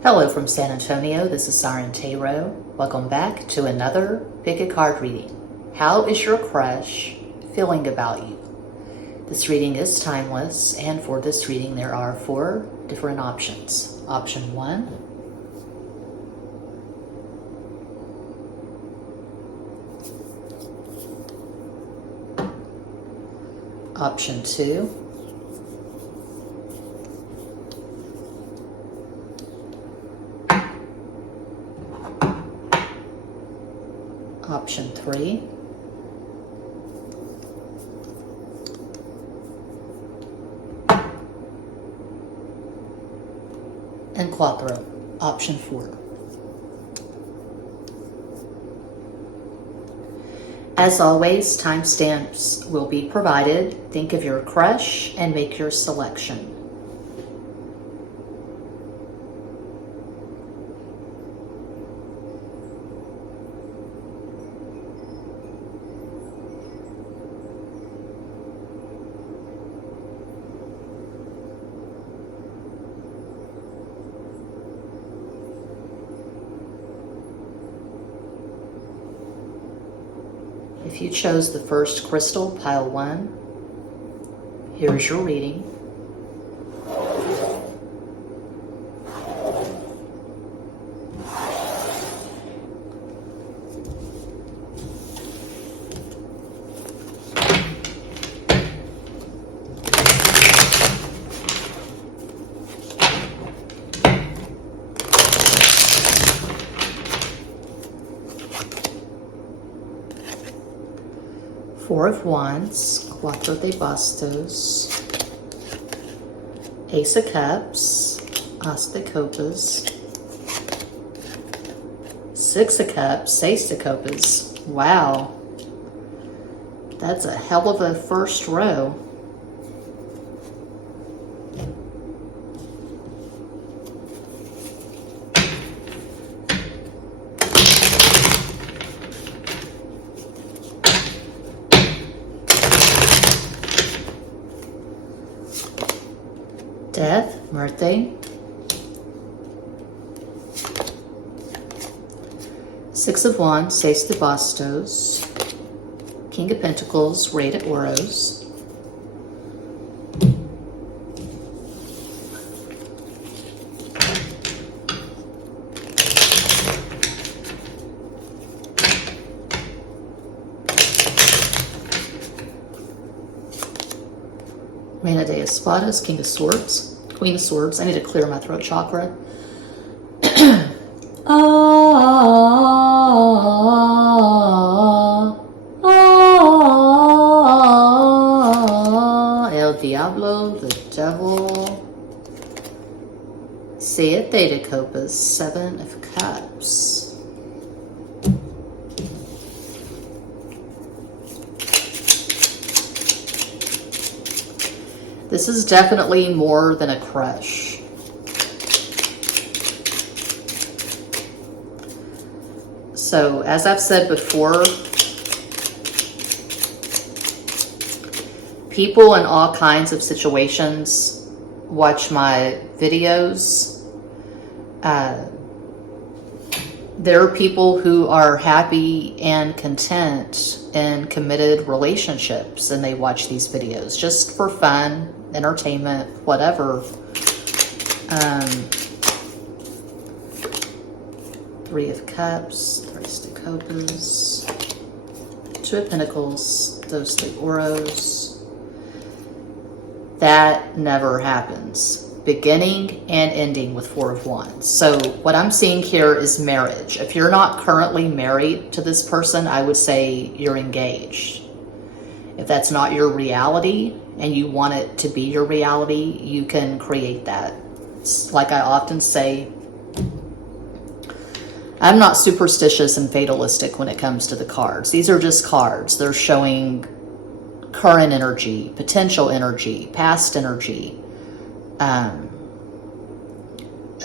Hello from San Antonio, this is SIREN Tarot. Welcome back to another Pick a Card reading. How is your crush feeling about you? This reading is timeless, and for this reading there are 4 different options. Option 1, Option 2, Option 3, and Quattro, Option 4. As always, timestamps will be provided. Think of your crush and make your selection. If you chose the first crystal, pile 1, here's your reading. Four of Wands, Cuatro de Bastos, Ace of Cups, As de Copas, 6 of Cups, Ace de Copas. Wow, that's a hell of a first row. Death, Muerte, 6 of Wands, Seis de Bastos, King of Pentacles, Rey de Oros, Reina de Espadas, King of Swords, Queen of Swords. I need to clear my throat chakra. El Diablo, the Devil. Siete de Copas, 7 of Cups. This is definitely more than a crush. So, as I've said before, people in all kinds of situations watch my videos. There are people who are happy and content in committed relationships, and they watch these videos just for fun, entertainment, whatever. 3 of Cups, Tres de Copas, 2 of Pentacles, Dos de Oros. That never happens. Beginning and ending with 4 of Wands. So what I'm seeing here is marriage. If you're not currently married to this person, I would say you're engaged. If that's not your reality and you want it to be your reality, you can create that. It's like I often say, I'm not superstitious and fatalistic when it comes to the cards. These are just cards. They're showing current energy, potential energy, past energy.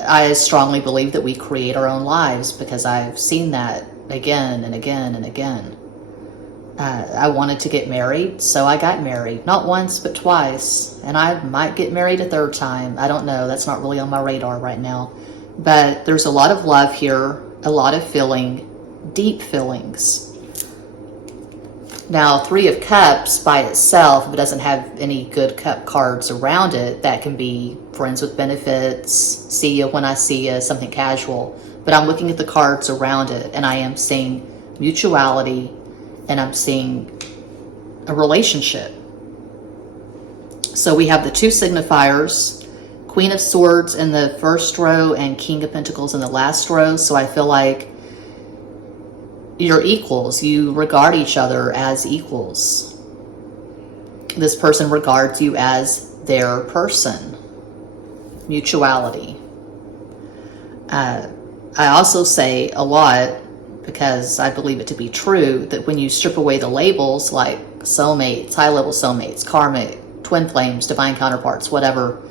I strongly believe that we create our own lives because I've seen that again and again and again. I wanted to get married, so I got married. Not once, but twice. And I might get married a 3rd time. I don't know. That's not really on my radar right now. But there's a lot of love here, a lot of feeling, deep feelings. Now, Three of Cups by itself, if it doesn't have any good cup cards around it, that can be friends with benefits, see you when I see you, something casual. But I'm looking at the cards around it, and I am seeing mutuality, and I'm seeing a relationship. So we have the two signifiers, Queen of Swords in the first row and King of Pentacles in the last row. So I feel like you're equals. You regard each other as equals. This person regards you as their person. Mutuality. I also say a lot, because I believe it to be true, that when you strip away the labels like soulmates, high-level soulmates, karmic, twin flames, divine counterparts, whatever,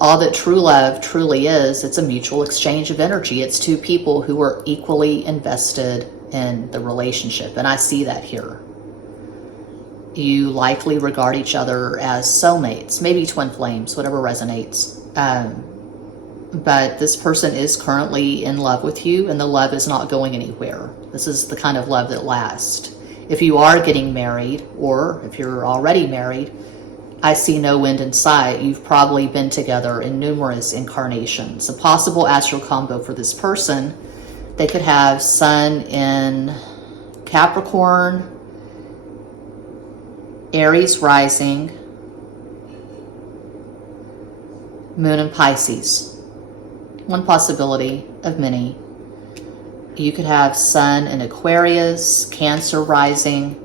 all that true love truly is, it's a mutual exchange of energy. It's two people who are equally invested in the relationship, and I see that here. You likely regard each other as soulmates, maybe twin flames, whatever resonates. But this person is currently in love with you, and the love is not going anywhere. This is the kind of love that lasts. If you are getting married, or if you're already married, I see no end in sight. You've probably been together in numerous incarnations. A possible astral combo for this person, they could have Sun in Capricorn, Aries rising, Moon in Pisces. One possibility of many. You could have Sun in Aquarius, Cancer rising,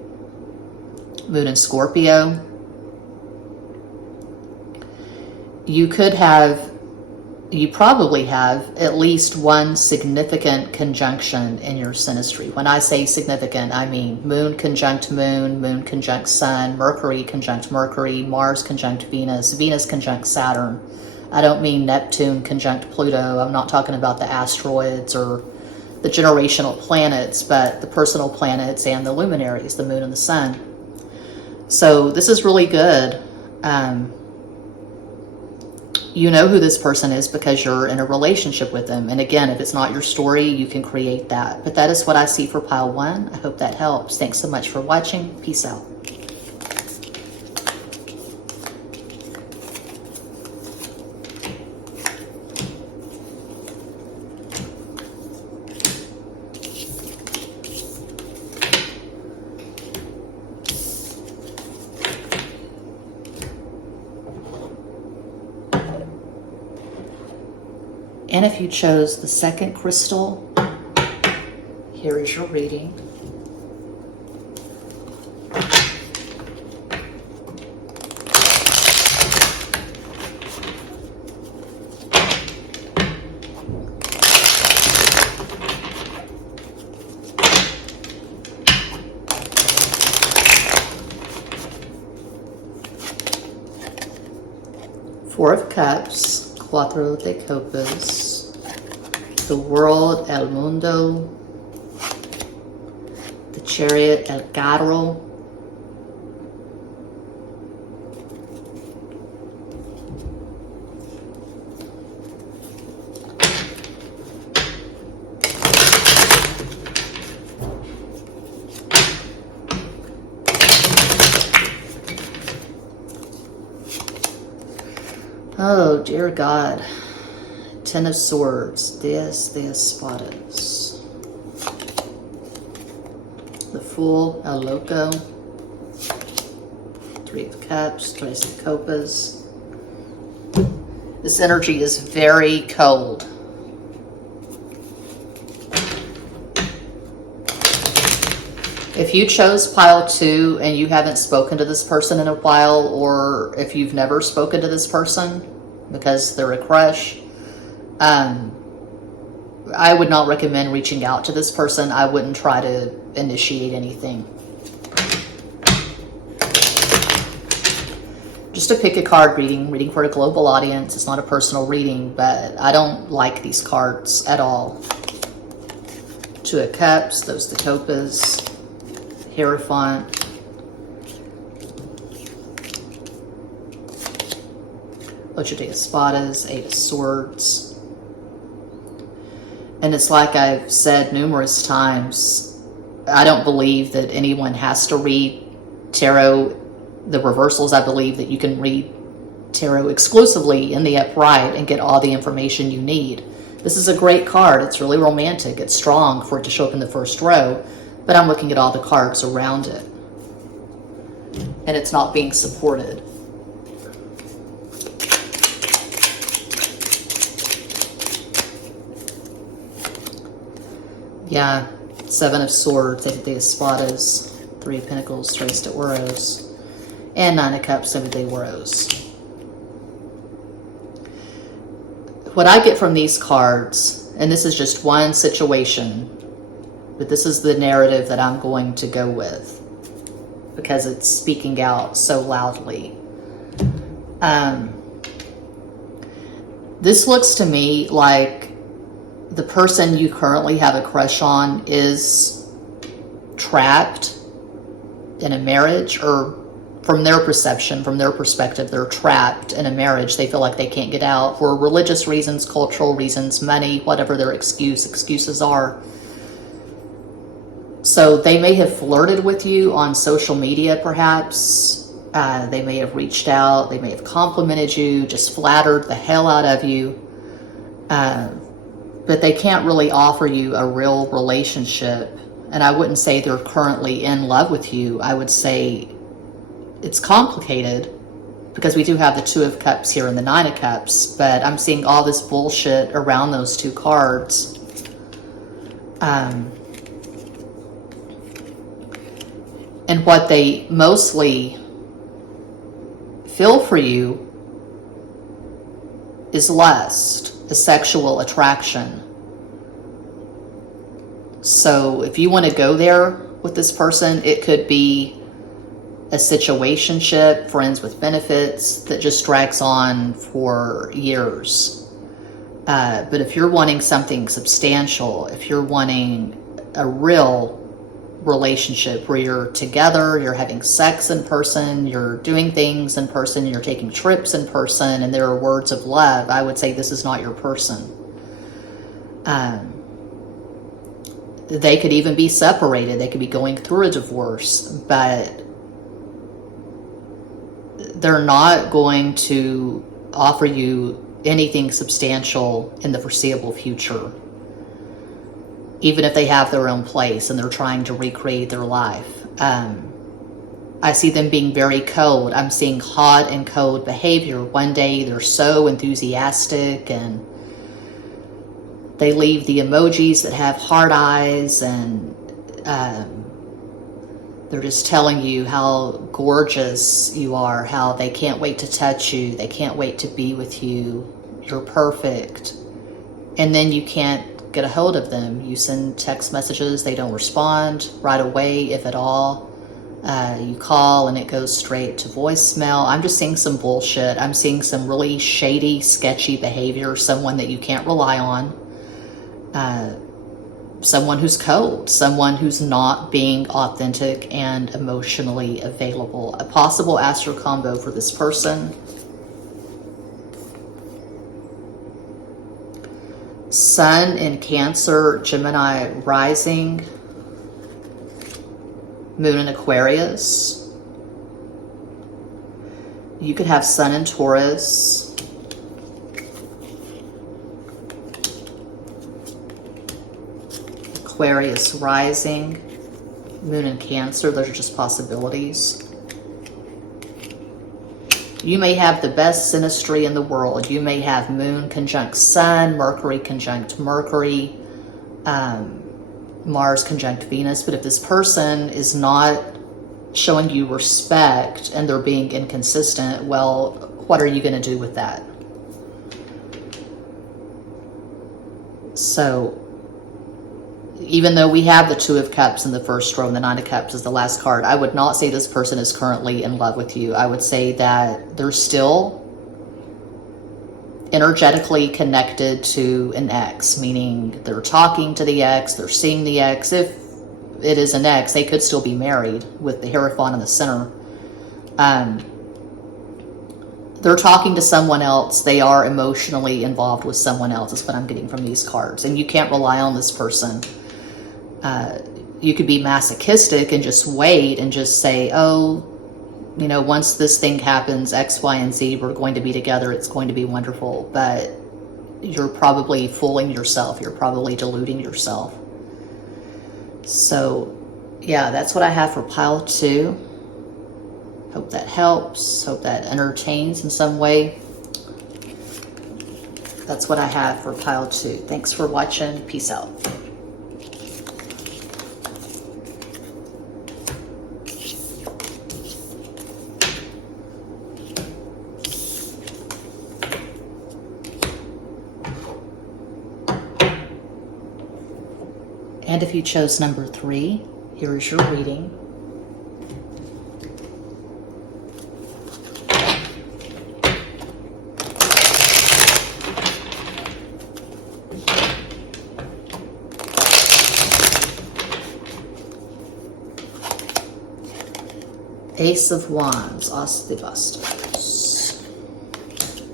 Moon in Scorpio. You probably have at least one significant conjunction in your synastry. When I say significant, I mean Moon conjunct Moon, Moon conjunct Sun, Mercury conjunct Mercury, Mars conjunct Venus, Venus conjunct Saturn. I don't mean Neptune conjunct Pluto. I'm not talking about the asteroids or the generational planets, but the personal planets and the luminaries, the Moon and the Sun. So this is really good. You know who this person is because you're in a relationship with them. And again, if it's not your story, you can create that. But that is what I see for pile 1. I hope that helps. Thanks so much for watching. Peace out. And if you chose the second crystal, here is your reading. Four of Cups. Cuatro de Copas, the World, El Mundo, the Chariot, El Carro, oh, dear God. Ten of Swords. Diez de Espadas. The Fool. El Loco. Three of Cups. Tres de Copas. This energy is very cold. If you chose pile 2 and you haven't spoken to this person in a while, or if you've never spoken to this person because they're a crush, I would not recommend reaching out to this person. I wouldn't try to initiate anything. Just a pick a card reading for a global audience. It's not a personal reading, but I don't like these cards at all. Two of Cups, those the Copas, Hierophant, Ocho de Espadas, Eight of Swords, And it's like I've said numerous times, I don't believe that anyone has to read tarot, the reversals. I believe that you can read tarot exclusively in the upright and get all the information you need. This is a great card. It's really romantic. It's strong for it to show up in the first row, but I'm looking at all the cards around it, and it's not being supported. Yeah, Seven of Swords, Eight de Espadas, Three of Pentacles, Tres de Oros, and Nine of Cups, Seven de Oros. What I get from these cards, and this is just one situation, but this is the narrative that I'm going to go with because it's speaking out so loudly. This looks to me like the person you currently have a crush on is trapped in a marriage, or from their perception, from their perspective, they're trapped in a marriage. They feel like they can't get out for religious reasons, cultural reasons, money, whatever their excuses are. So they may have flirted with you on social media, perhaps. They may have reached out. They may have complimented you, just flattered the hell out of you. But they can't really offer you a real relationship. And I wouldn't say they're currently in love with you. I would say it's complicated because we do have the Two of Cups here and the Nine of Cups, but I'm seeing all this bullshit around those two cards. And what they mostly feel for you is lust, a sexual attraction. So if you want to go there with this person, it could be a situationship, friends with benefits, that just drags on for years. But if you're wanting something substantial, if you're wanting a real relationship where you're together, you're having sex in person, you're doing things in person, you're taking trips in person, and there are words of love, I would say this is not your person. They could even be separated. They could be going through a divorce, but they're not going to offer you anything substantial in the foreseeable future, even if they have their own place and they're trying to recreate their life. I see them being very cold. I'm seeing hot and cold behavior. One day they're so enthusiastic and they leave the emojis that have heart eyes, and they're just telling you how gorgeous you are, how they can't wait to touch you, they can't wait to be with you, you're perfect. And then you can't get a hold of them. You send text messages, they don't respond right away, if at all. You call and it goes straight to voicemail. I'm just seeing some bullshit. I'm seeing some really shady, sketchy behavior, someone that you can't rely on. Someone who's cold, someone who's not being authentic and emotionally available. A possible astro combo for this person. Sun in Cancer, Gemini rising, Moon in Aquarius. You could have Sun in Taurus, Aquarius rising, Moon in Cancer. Those are just possibilities. You may have the best synastry in the world. You may have Moon conjunct Sun, Mercury conjunct Mercury, Mars conjunct Venus. But if this person is not showing you respect and they're being inconsistent, well, what are you going to do with that? So even though we have the Two of Cups in the first row and the Nine of Cups is the last card, I would not say this person is currently in love with you. I would say that they're still energetically connected to an ex, meaning they're talking to the ex, they're seeing the ex. If it is an ex, they could still be married with the Hierophant in the center. they're talking to someone else. They are emotionally involved with someone else, is what I'm getting from these cards. And you can't rely on this person. You could be masochistic and just wait and just say, oh, you know, once this thing happens, X, Y, and Z, we're going to be together. It's going to be wonderful. But you're probably fooling yourself. You're probably deluding yourself. So, yeah, that's what I have for pile 2. Hope that helps. Hope that entertains in some way. That's what I have for pile 2. Thanks for watching. Peace out. And if you chose number 3, here is your reading. Ace of Wands, As de Bastos.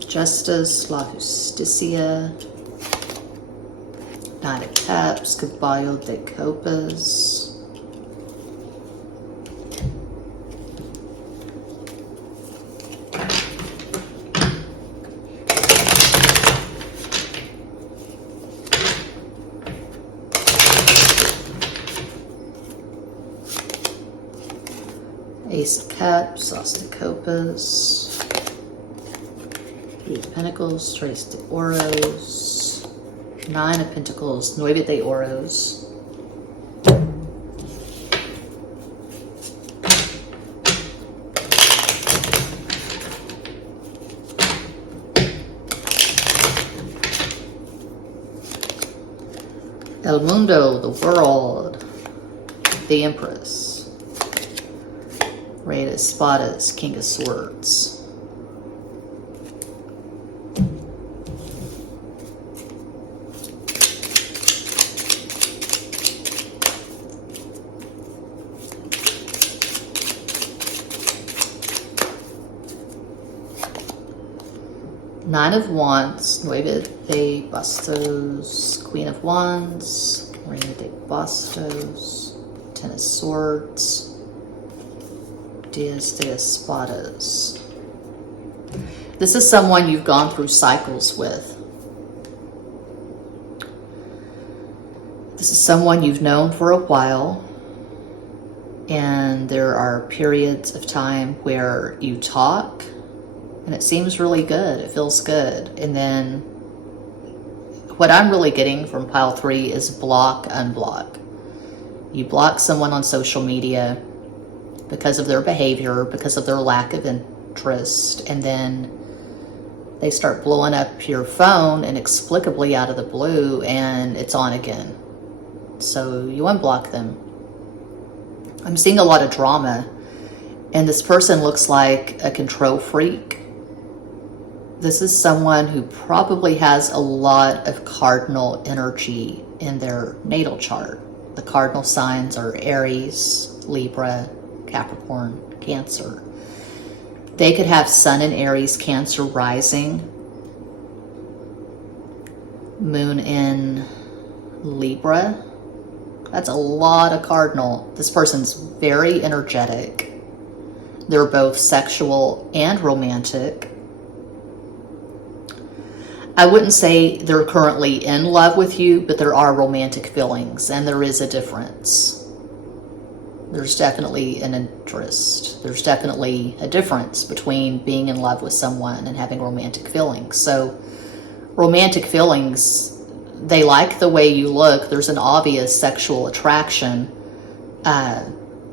Justice, La Justicia. Knight of Cups, Caballo de Copas. Ace of Cups, As de Copas. 3 of Pentacles, Tres de Oros. 9 of Pentacles, Nueve de Oros. El Mundo, the world. The Empress. Rey de Espadas, King of Swords. Nine of Wands, Nueve de Bastos, Queen of Wands, Reina de Bastos, Ten of Swords, Diez de Espadas. This is someone you've gone through cycles with. This is someone you've known for a while, and there are periods of time where you talk, and it seems really good. It feels good. And then what I'm really getting from pile 3 is block, unblock. You block someone on social media because of their behavior, because of their lack of interest, and then they start blowing up your phone inexplicably out of the blue, and it's on again. So you unblock them. I'm seeing a lot of drama, and this person looks like a control freak. This is someone who probably has a lot of cardinal energy in their natal chart. The cardinal signs are Aries, Libra, Capricorn, Cancer. They could have Sun in Aries, Cancer rising, Moon in Libra. That's a lot of cardinal. This person's very energetic. They're both sexual and romantic. I wouldn't say they're currently in love with you, but there are romantic feelings, and there is a difference. There's definitely an interest. There's definitely a difference between being in love with someone and having romantic feelings. So romantic feelings, they like the way you look. There's an obvious sexual attraction.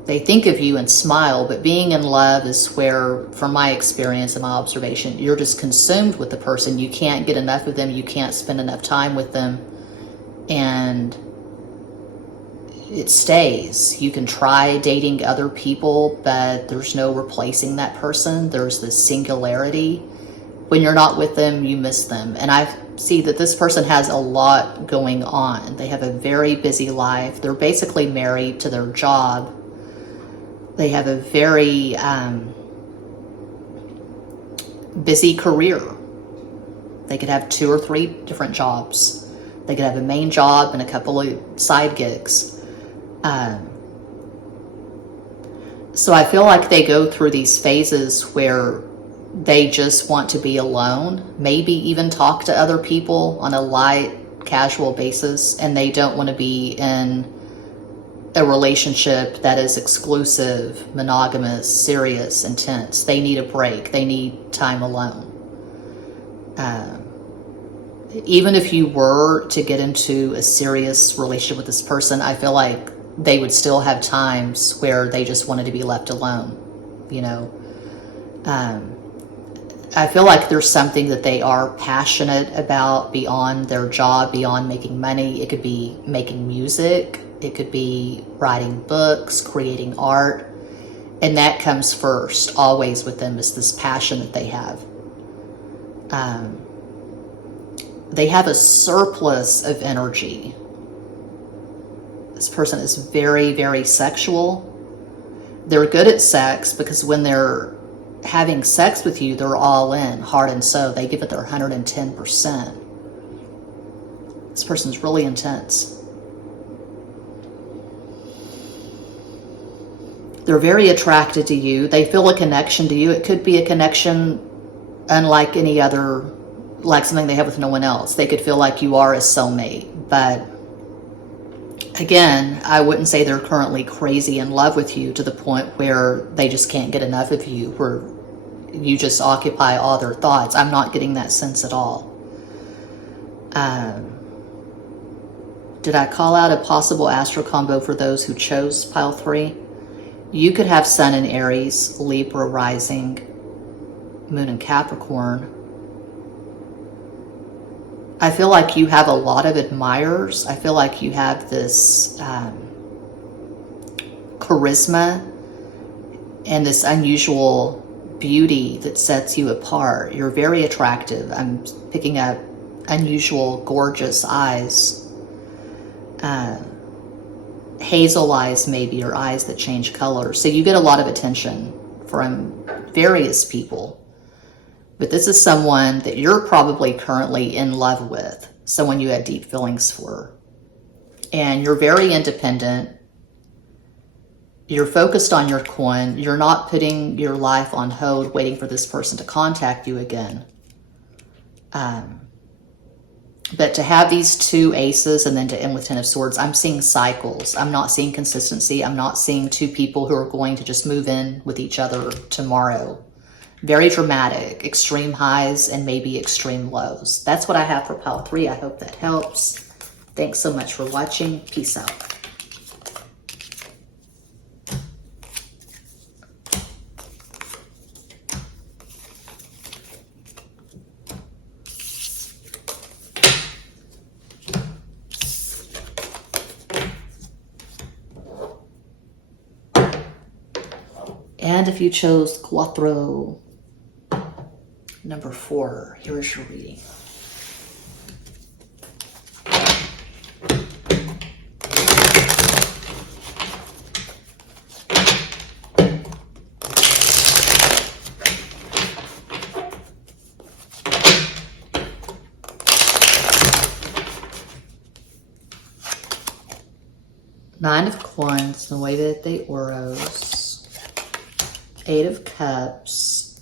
They think of you and smile, but being in love is where, from my experience and my observation, you're just consumed with the person. You can't get enough of them. You can't spend enough time with them. And it stays. You can try dating other people, but there's no replacing that person. There's this singularity. When you're not with them, you miss them. And I see that this person has a lot going on. They have a very busy life. They're basically married to their job. They have a very busy career. They could have 2 or 3 different jobs. They could have a main job and a couple of side gigs. So I feel like they go through these phases where they just want to be alone, maybe even talk to other people on a light, casual basis, and they don't want to be in a relationship that is exclusive, monogamous, serious, intense. They need a break. They need time alone. Even if you were to get into a serious relationship with this person, I feel like they would still have times where they just wanted to be left alone, you know. I feel like there's something that they are passionate about beyond their job, beyond making money. It could be making music. It could be writing books, creating art. And that comes first, always with them, is this passion that they have. They have a surplus of energy. This person is very, very sexual. They're good at sex because when they're having sex with you, they're all in, heart and soul. They give it their 110%. This person's really intense. They're very attracted to you. They feel a connection to you. It could be a connection unlike any other, like something they have with no one else. They could feel like you are a soulmate. But again, I wouldn't say they're currently crazy in love with you to the point where they just can't get enough of you, where you just occupy all their thoughts. I'm not getting that sense at all. Did I call out a possible astro combo for those who chose pile 3? You could have Sun in Aries, Libra rising, Moon in Capricorn. I feel like you have a lot of admirers. I feel like you have this charisma and this unusual beauty that sets you apart. You're very attractive. I'm picking up unusual, gorgeous eyes. Hazel eyes maybe, or eyes that change color. So you get a lot of attention from various people. But this is someone that you're probably currently in love with, someone you had deep feelings for. And you're very independent. You're focused on your coin. You're not putting your life on hold waiting for this person to contact you again. But to have these 2 aces and then to end with 10 of swords, I'm seeing cycles. I'm not seeing consistency. I'm not seeing 2 people who are going to just move in with each other tomorrow. Very dramatic, extreme highs and maybe extreme lows. That's what I have for pile 3. I hope that helps. Thanks so much for watching. Peace out. And if you chose Cuatro, number 4, here is your reading. Nine of Coins, Nueve de Oros. 8 of Cups,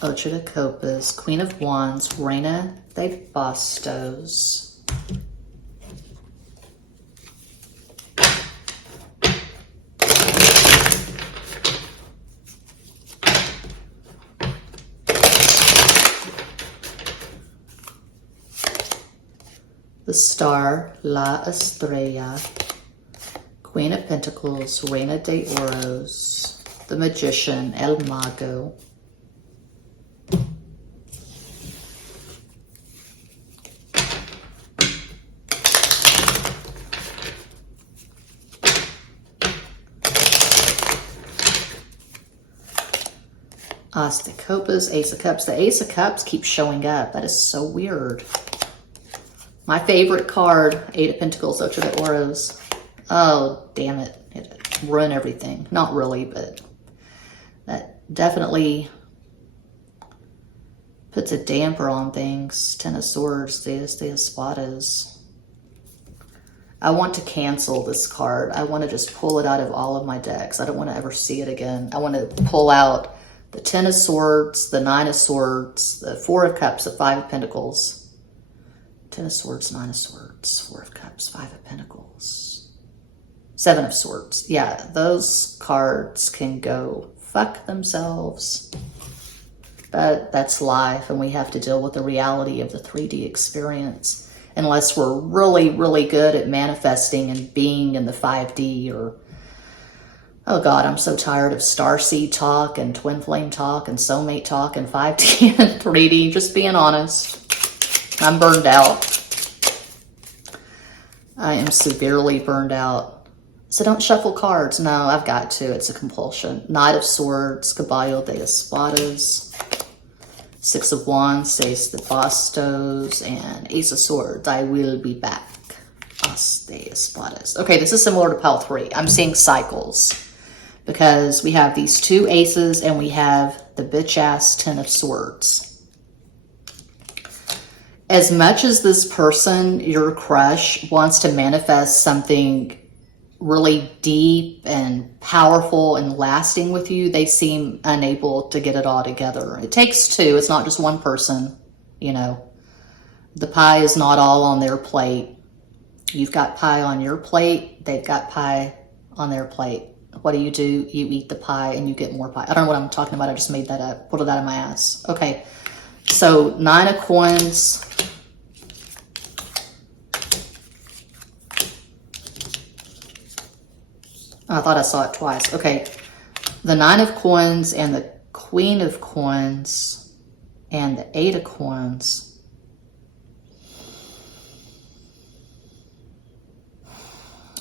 Ocho de Copas, Queen of Wands, Reina de Bastos, the Star, La Estrella, Queen of Pentacles, Reina de Oros, the Magician, El Mago, As de Copas, Ace of Cups. The Ace of Cups keeps showing up. That is so weird. My favorite card, 8 of Pentacles, Ocho de Oros. Oh, damn it. It ruined everything. Not really, but that definitely Puts a damper on things. Ten of Swords, de Espadas. I want to cancel this card. I want to just pull it out of all of my decks. I don't want to ever see it again. I want to pull out the Ten of Swords, the Nine of Swords, the Four of Cups, the Five of Pentacles. Ten of Swords, Nine of Swords, Four of Cups, Five of Pentacles. Seven of Swords. Yeah, those cards can go fuck themselves. But that's life, and we have to deal with the reality of the 3D experience. Unless we're really, really good at manifesting and being in the 5D or... Oh God, I'm so tired of starseed talk and twin flame talk and soulmate talk and 5D and 3D. Just being honest. I'm burned out. I am severely burned out. So don't shuffle cards. No, I've got to. It's a compulsion. Knight of Swords, Caballo de Espadas. Six of Wands, Seis de Bastos, and Ace of Swords. I will be back. As de Espadas. Okay, this is similar to Pile 3. I'm seeing cycles. Because we have these two aces and we have the bitch-ass Ten of Swords. As much as this person, your crush, wants to manifest something really deep and powerful and lasting with you, they seem unable to get it all together. It takes two. It's not just one person, you know. The pie is not all on their plate. You've got pie on your plate. They've got pie on their plate. What do? You eat the pie and you get more pie. I don't know what I'm talking about. I just made that up. Pulled it out of my ass. Okay. So, Nine of Coins. I thought I saw it twice. Okay. The Nine of Coins and the Queen of Coins and the Eight of Coins.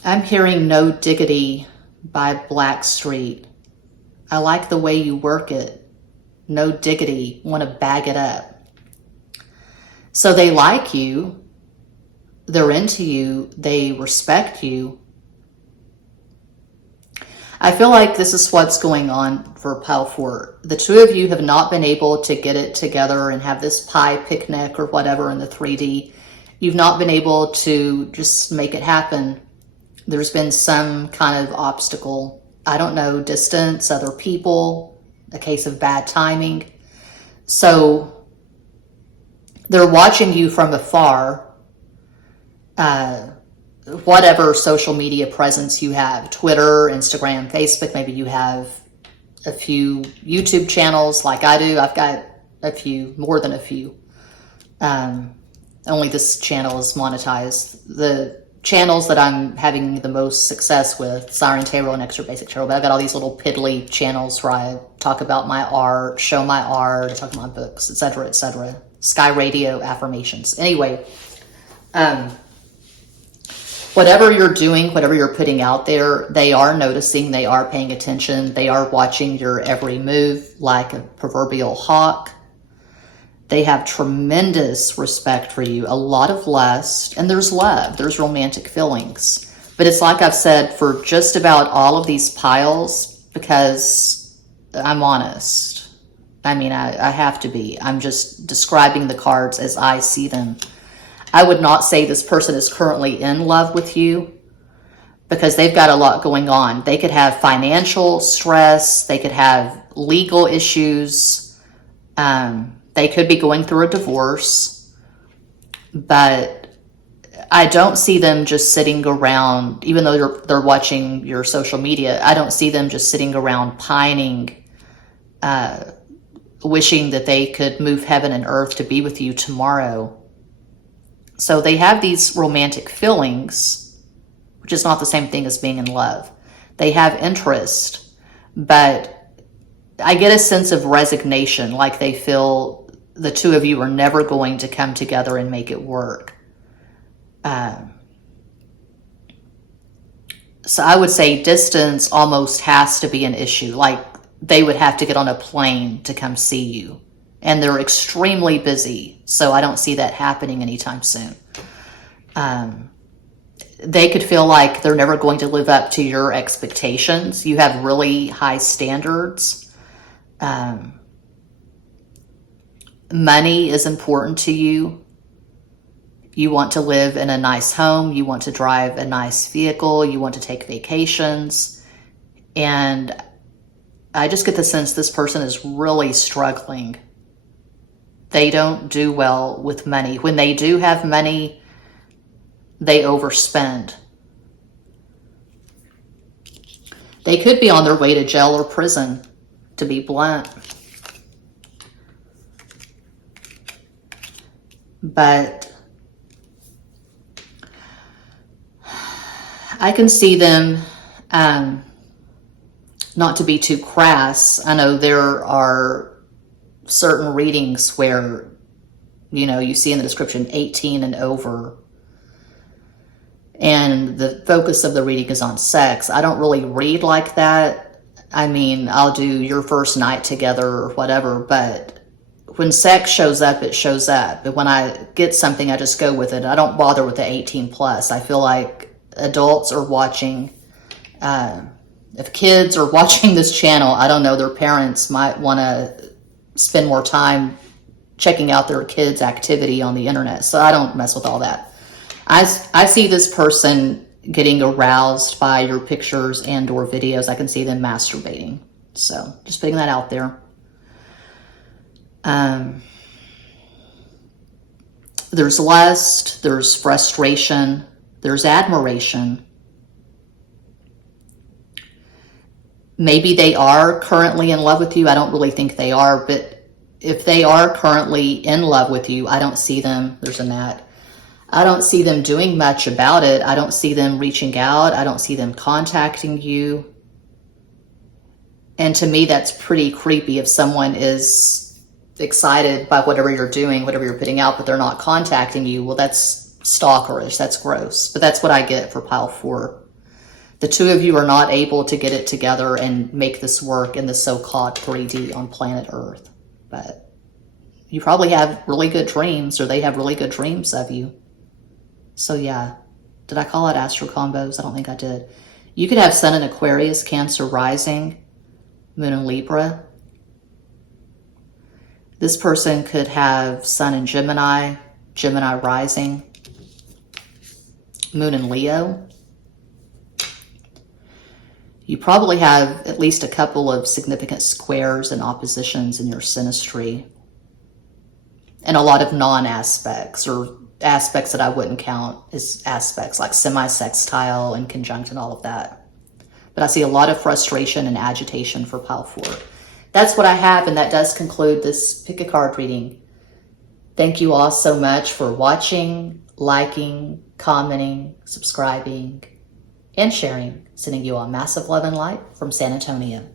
I'm hearing No Diggity by Blackstreet. I like the way you work it. No diggity. Want to bag it up. So they like you. They're into you. They respect you. I feel like this is what's going on for Pile 4. The two of you have not been able to get it together and have this pie picnic or whatever in the 3D. You've not been able to just make it happen. There's been some kind of obstacle. I don't know, distance, other people, a case of bad timing. So they're watching you from afar. Whatever social media presence you have, Twitter, Instagram, Facebook, maybe you have a few YouTube channels like I do. I've got a few, more than a few. Only this channel is monetized. The channels that I'm having the most success with, SIREN Tarot and Extra Basic Tarot, but I've got all these little piddly channels where I talk about my art, show my art, talk about my books, etc., etc. Sky Radio affirmations. Anyway, whatever you're doing, whatever you're putting out there, they are noticing, they are paying attention, they are watching your every move like a proverbial hawk. They have tremendous respect for you, a lot of lust, and there's love, there's romantic feelings. But it's like I've said for just about all of these piles, because I'm honest. I mean, I have to be. I'm just describing the cards as I see them. I would not say this person is currently in love with you because they've got a lot going on. They could have financial stress. They could have legal issues. They could be going through a divorce. But I don't see them just sitting around, even though they're watching your social media, I don't see them just sitting around pining, wishing that they could move heaven and earth to be with you tomorrow. So they have these romantic feelings, which is not the same thing as being in love. They have interest, but I get a sense of resignation, like they feel the two of you are never going to come together and make it work. So I would say distance almost has to be an issue. Like they would have to get on a plane to come see you. And they're extremely busy, so I don't see that happening anytime soon. They could feel like they're never going to live up to your expectations. You have really high standards. money is important to you. You want to live in a nice home. You want to drive a nice vehicle. You want to take vacations. And I just get the sense this person is really struggling. They don't do well with money. When they do have money, they overspend. They could be on their way to jail or prison, to be blunt. But I can see them, not to be too crass. I know there are certain readings where, you know, you see in the description 18 and over, and the focus of the reading is on sex. I don't really read like that. I mean, I'll do your first night together or whatever, but when sex shows up, it shows up. But when I get something, I just go with it. I don't bother with the 18 plus. I feel like adults are watching, if kids are watching this channel, I don't know, their parents might want to spend more time checking out their kids' activity on the internet. So I don't mess with all that. I see this person getting aroused by your pictures and or videos. I can see them masturbating. So just putting that out there. There's lust, there's frustration, there's admiration. Maybe they are currently in love with you. I don't really think they are, but if they are currently in love with you, I don't see them, there's a gnat. I don't see them doing much about it. I don't see them reaching out. I don't see them contacting you. And to me, that's pretty creepy if someone is excited by whatever you're doing, whatever you're putting out, but they're not contacting you. Well, that's stalkerish. That's gross. But that's what I get for pile 4. The two of you are not able to get it together and make this work in the so-called 3D on planet Earth. But you probably have really good dreams, or they have really good dreams of you. So yeah, did I call it astro combos? I don't think I did. You could have Sun in Aquarius, Cancer rising, Moon in Libra. This person could have Sun in Gemini, Gemini rising, Moon in Leo. You probably have at least a couple of significant squares and oppositions in your synastry, and a lot of non-aspects, or aspects that I wouldn't count as aspects, like semi-sextile and conjunct and all of that. But I see a lot of frustration and agitation for pile 4. That's what I have, and that does conclude this pick a card reading. Thank you all so much for watching, liking, commenting, subscribing, and sharing. Sending you all massive love and light from San Antonio.